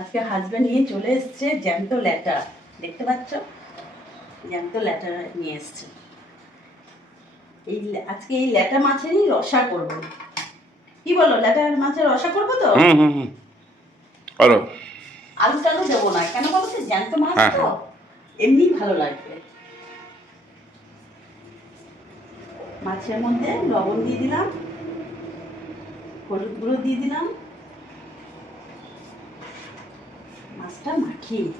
আজকে হাজবেন্ড নিয়ে চলে এসছে জ্যান্ত ল্যাটা, দেখতে পাচ্ছ? জ্যান্ত ল্যাটা নিয়ে এসছে। আজকে এই ল্যাটা মাছেরই রসা করব। কি বলো, ল্যাটা মাছের রসা করবো তো? করো। আলু টালু দেবো না, কেন বলো তো, জ্যান্ত মাছ তো এমনি ভালো লাগবে। মাছের মধ্যে লবণ দিয়ে দিলাম, হলুদ গুঁড়ো দিয়ে দিলাম, মাছটা মাখিয়ে নেব।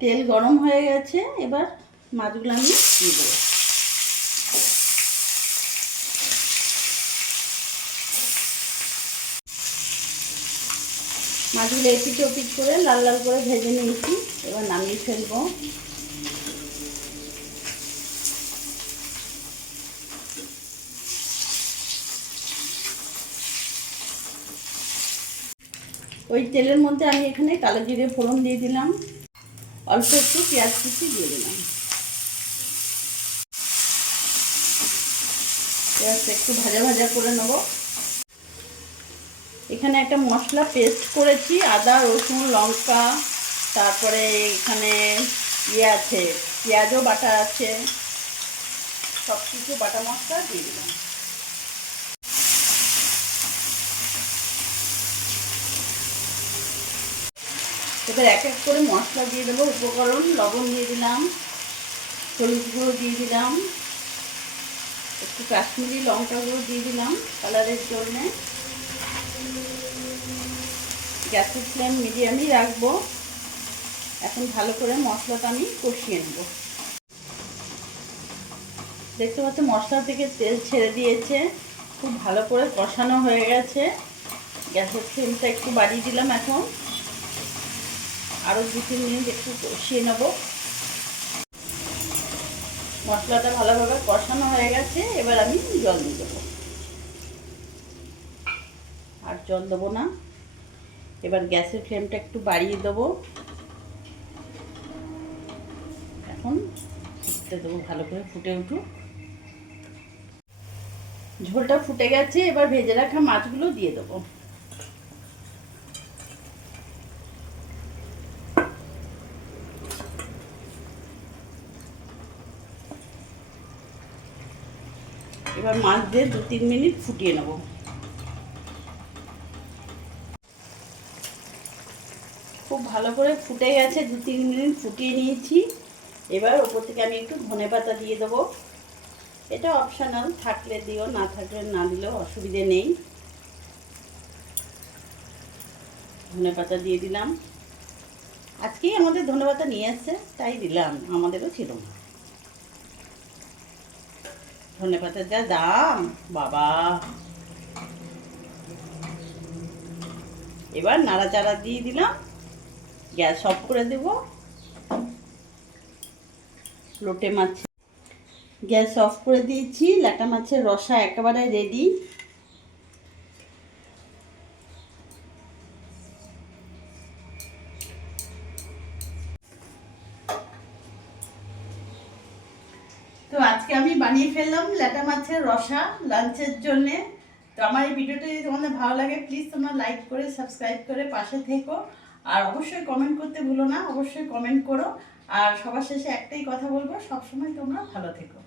তেল গরম হয়ে গেছে, এবার মাছগুলো আমি দিয়ে দেবো। মাছগুলো এপিট ওপিট করে লাল লাল করে ভেজে নিয়েছি, এবার নামিয়ে ফেলবো। ওই তেলের মধ্যে আমি এখানে কালো জিরে ফোড়ন দিয়ে দিলাম, অল্প একটু পেঁয়াজ কুচি দিয়ে দিলাম। পেঁয়াজটা একটু ভাজা ভাজা করে নেব। এখানে একটা মশলা পেস্ট করেছি, আদা রসুন লঙ্কা, তারপরে এখানে আছে পেঁয়াজও বাটা আছে, সব কিছু বাটা মশলা দিয়ে দিলাম। এবার এক এক করে মশলা দিয়ে দেবো, উপকরণ লবণ দিয়ে দিলাম, হলুদ গুঁড়ো দিয়ে দিলাম, একটু কাশ্মীরি লঙ্কা গুঁড়ো দিয়ে দিলাম কালারের জন্যে। গ্যাসের ফ্লেম মিডিয়ামই রাখবো। এখন ভালো করে মশলাটা আমি কষিয়ে নেব। দেখতে পাচ্ছ মশলা থেকে তেল ছেড়ে দিয়েছে, খুব ভালো করে কষানো হয়ে গেছে। গ্যাসের ফ্লেমটা একটু বাড়িয়ে দিলাম। এখন আরও 2-3 মিনিট একটু কষিয়ে নেব। মশলাটা ভালোভাবে কষানো হয়ে গেছে, এবার আমি জল দিয়ে দেবো। আর জল দেবো না, এবার গ্যাসের ফ্লেমটা একটু বাড়িয়ে দেবো। এখন ফুটতে দেবো, ভালো করে ফুটে উঠুক। ঝোলটা ফুটে গেছে, এবার ভেজে রাখা মাছগুলো দিয়ে দেবো। এবার মাছ দিয়ে 2-3 মিনিট ফুটিয়ে নেব। খুব ভালো করে ফুটে গেছে, 2-3 মিনিট ফুটিয়ে নিয়েছি। এবার ওপর থেকে আমি একটু ধনেপাতা দিয়ে দেবো। এটা অপশনাল, থাকলে দিও, না থাকলে না দিলেও অসুবিধে নেই। ধনেপাতা দিয়ে দিলাম। আজকেই আমাদের ধনেপাতা নিয়ে এসছে, তাই দিলাম, আমাদেরও ছিল না। ধনেপাতার যা দাম বাবা। এবার নাড়াচাড়া দিয়ে দিলাম, গ্যাস অফ করে দেব। লোটে মাছ গ্যাস অফ করে দিয়েছি, ল্যাটা মাছের রসা একেবারে রেডি। তো আজকে আমি বানিয়ে ফেললাম ল্যাটা মাছের রসা লাঞ্চের জন্যে। তো আমার এই ভিডিওটা যদি তোমাদের ভালো লাগে, প্লিজ তোমরা লাইক করে সাবস্ক্রাইব করে পাশে থেকো। আর অবশ্যই কমেন্ট করতে ভুলো না, অবশ্যই কমেন্ট করো। আর সবার শেষে একটাই কথা বলবো, সবসময় তোমরা ভালো থেকো।